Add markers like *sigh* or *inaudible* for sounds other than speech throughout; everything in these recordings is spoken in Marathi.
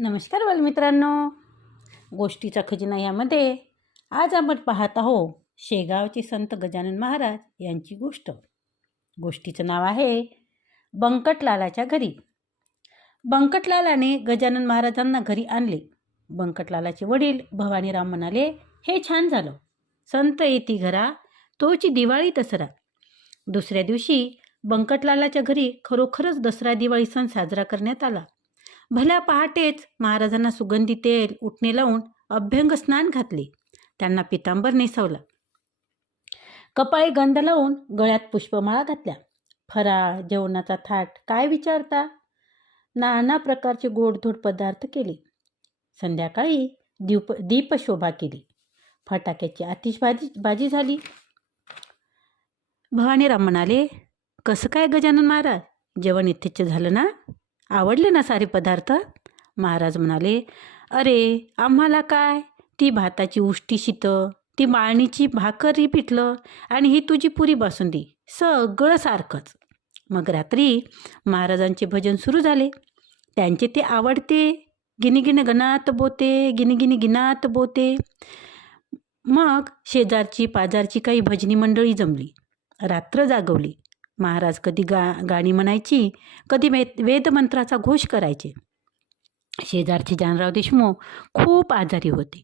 नमस्कार बालमित्रांनो. गोष्टीचा खजिना यामध्ये आज आपण पाहत आहो शेगावचे संत गजानन महाराज यांची गोष्ट. गोष्टीचं नाव आहे बंकटलालाच्या घरी. बंकटलालाने गजानन महाराजांना घरी आणले. बंकटलालाचे वडील भवानीराम म्हणाले हे छान झालं. संत येती घरा तोची दिवाळी दसरा. दुसऱ्या दिवशी बंकटलालाच्या घरी खरोखरच दसरा दिवाळी सण साजरा करण्यात आला. भल्या पहाटेच महाराजांना सुगंधी तेल उठणे लावून अभ्यंग स्नान घातले. त्यांना पितांबर नेसवला. कपाळी गंध लावून गळ्यात पुष्पमाळा घातल्या. फराळ जेवणाचा थाट काय विचारता? नाना प्रकारचे गोडधोड पदार्थ केले. संध्याकाळी दीप दीपशोभा केली. फटाक्याची आतिषबाजी बाजी झाली. भवानीराम म्हणाले कसं काय गजानन महाराज? जेवण इथेच झालं ना? आवडले ना सारे पदार्थ? महाराज म्हणाले अरे आम्हाला काय? ती भाताची उष्टी शितं ती माळणीची भाकरी पिठलं आणि ही तुझी पुरी बासुंदी सगळं सारखंच. मग रात्री महाराजांचे भजन सुरू झाले. त्यांचे ते आवडते गिनीगिन गणात बोते गिनीगिनी गिनात बोते. मग शेजारची पाजारची काही भजनी मंडळी जमली. रात्र जागवली. महाराज कधी गा गाणी म्हणायची कधी वेद वेदमंत्राचा घोष करायचे. शेजारचे जानराव देशमुख खूप आजारी होते.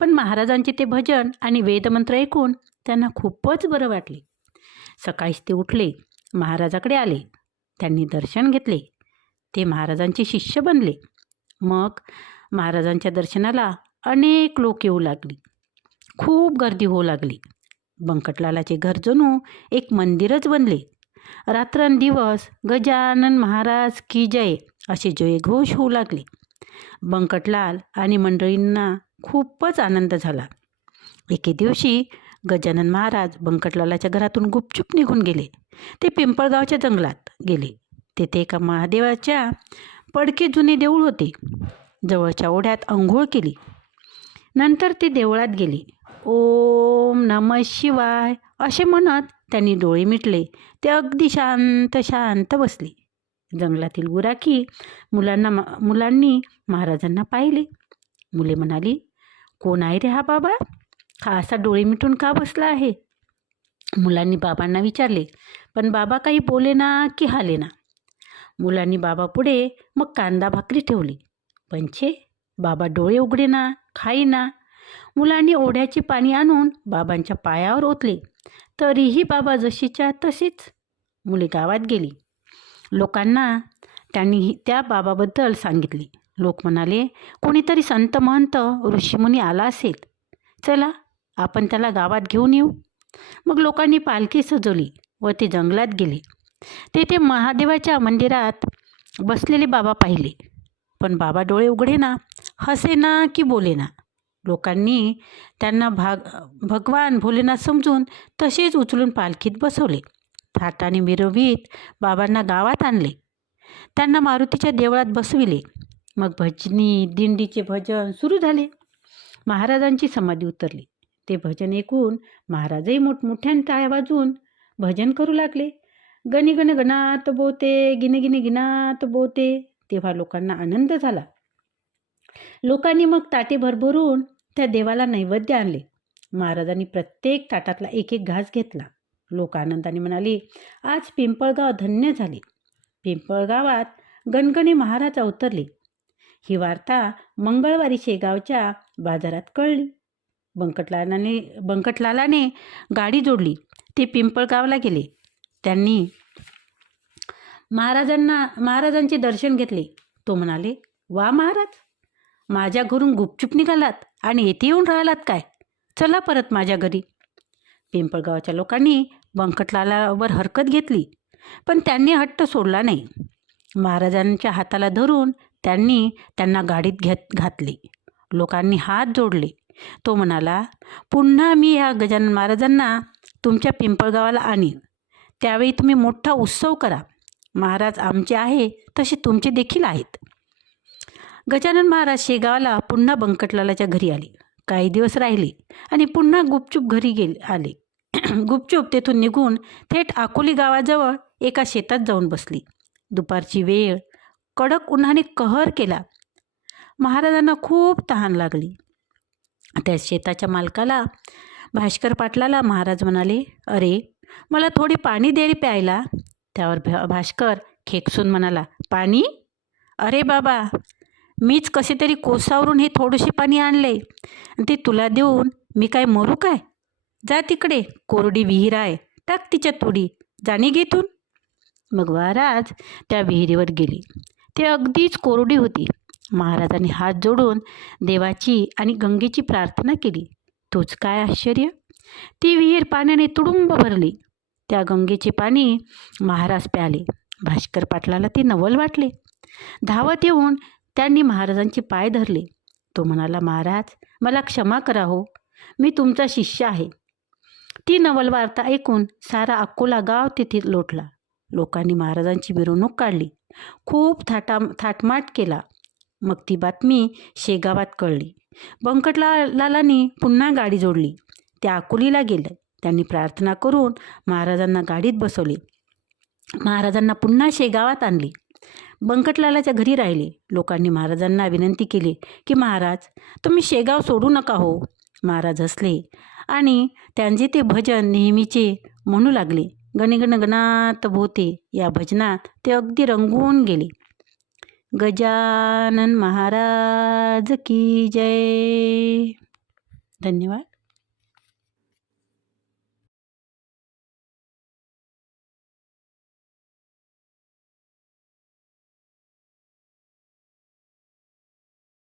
पण महाराजांचे ते भजन आणि वेदमंत्र ऐकून त्यांना खूपच बरं वाटले. सकाळीच ते उठले महाराजाकडे आले. त्यांनी दर्शन घेतले. ते महाराजांचे शिष्य बनले. मग महाराजांच्या दर्शनाला अनेक लोक येऊ लागली. खूप गर्दी होऊ लागली. बंकटलालाचे घर जणू एक मंदिरच बनले. रात्रंदिवस गजानन महाराज की जय असे जयघोष होऊ लागले. बंकटलाल आणि मंडळींना खूपच आनंद झाला. एके दिवशी गजानन महाराज बंकटलालाच्या घरातून गुपचूप निघून गेले. ते पिंपळगावच्या जंगलात गेले. तेथे एका महादेवाच्या पडके जुने देऊळ होते. जवळच्या ओढ्यात आंघोळ केली. नंतर ते देवळात गेले. ओम नम शिवाय असे म्हणत त्यांनी डोळे मिटले. ते अगदी शांत शांत बसले. जंगलातील गुराखी मुलांना मुलांनी महाराजांना पाहिले. मुले म्हणाली कोण आहे रे हा बाबा? हा असा डोळे मिटून का बसला आहे? मुलांनी बाबांना विचारले पण बाबा काही बोले ना की हाले ना? मुलांनी बाबा पुढे मग कांदा भाकरी ठेवली. पंछे बाबा डोळे उघडे ना खाई ना. मुलांनी ओढ्याचे पाणी आणून बाबांच्या पायावर ओतले. तरीही बाबा जशीच्या तशीच मुले गावात गेली. लोकांना त्यांनी त्या बाबाबद्दल सांगितले. लोक म्हणाले कोणीतरी संत महंत ऋषीमुनी आला असेल. चला आपण त्याला गावात घेऊन येऊ. मग लोकांनी पालखी सजवली व ते जंगलात गेले. तेथे महादेवाच्या मंदिरात बसलेले बाबा पाहिले. पण बाबा डोळे उघडे ना हसे ना की बोले ना लोकांनी त्यांना भाग भगवान भोलेनाथ समजून तसेच उचलून पालखीत बसवले. थाटाने मिरवीत बाबांना गावात आणले. त्यांना मारुतीच्या देवळात बसविले. मग भजनी दिंडीचे भजन सुरू झाले. महाराजांची समाधी उतरली. ते भजन ऐकून महाराजही मोठमोठ्याने टाळ्या वाजून भजन करू लागले. गणिगण गणात बोते गिने गिने गिनात बोते तेव्हा लोकांना आनंद झाला. लोकांनी मग ताटे भरभरून त्या देवाला नैवेद्य आणले. महाराजांनी प्रत्येक ताटातला एक एक घास घेतला. लोक आनंदाने म्हणाले आज पिंपळगाव धन्य झाले. पिंपळगावात गणगणे महाराज अवतरले. ही वार्ता मंगळवारी शेगावच्या बाजारात कळली. बंकटलालाने बंकटलालाने गाडी जोडली. ते पिंपळगावला गेले. त्यांनी महाराजांना महाराजांचे दर्शन घेतले. तो म्हणाले वा महाराज माझ्या घरून गुपचूप निघालात आणि येथे येऊन राहिलात काय? चला परत माझ्या घरी. पिंपळगावच्या लोकांनी बंकटलालावर हरकत घेतली पण त्यांनी हट्ट सोडला नाही. महाराजांच्या हाताला धरून त्यांनी त्यांना गाडीत घेत घातले. लोकांनी हात जोडले. तो म्हणाला पुन्हा मी ह्या गजानन महाराजांना तुमच्या पिंपळगावाला आणीन. त्यावेळी तुम्ही मोठा उत्सव करा. महाराज आमचे आहे तसे तुमचे देखील आहेत. गजानन महाराज शेगावला पुन्हा बंकटलालाच्या घरी आले. काही दिवस राहिले आणि पुन्हा गुपचूप घरी गेले आले. *clears throat* गुपचूप तेथून निघून थेट आकोली गावाजवळ एका शेतात जाऊन बसली. दुपारची वेळ कडक उन्हाने कहर केला. महाराजांना खूप तहान लागली. त्या शेताच्या मालकाला भास्कर पाटलाला महाराज म्हणाले अरे मला थोडी पाणी दे प्यायला. त्यावर भास्कर खेकसून म्हणाला पाणी? अरे बाबा मीच कसे तरी कोसावरून हे थोडेसे पाणी आणले. आणि ते तुला देऊन मी काय मरू काय? जा तिकडे कोरडी विहीर आहे टाक तिच्या तुडी. जाणी घेतून. मग महाराज त्या विहिरीवर गेले. ते अगदीच कोरडी होती. महाराजांनी हात जोडून देवाची आणि गंगेची प्रार्थना केली. तोच काय आश्चर्य? ती विहीर पाण्याने तुडुंब भरली. त्या गंगेचे पाणी महाराज प्याले. भास्कर पाटलाला ते नवल वाटले. धावत येऊन त्यांनी महाराजांचे पाय धरले. तो म्हणाला महाराज मला क्षमा करा हो. मी तुमचा शिष्य आहे. ती नवलवार्ता ऐकून सारा अकोला गाव तिथे लोटला. लोकांनी महाराजांची मिरवणूक काढली. खूप थाटा थाटमाट केला. मग ती बातमी शेगावात कळली. बंकटला लालांनी पुन्हा गाडी जोडली. त्या अकोलीला गेलं. त्यांनी प्रार्थना करून महाराजांना गाडीत बसवले. महाराजांना पुन्हा शेगावात आणली. बंकटलालाच्या घरी राहिले. लोकांनी महाराजांना विनंती केली की महाराज तुम्ही शेगाव सोडू नका हो. महाराज हसले आणि त्यांचे ते भजन नेहमीचे म्हणू लागले. गणगणगणात भोते या भजनात ते अगदी रंगून गेले. गजानन महाराज की जय. धन्यवाद.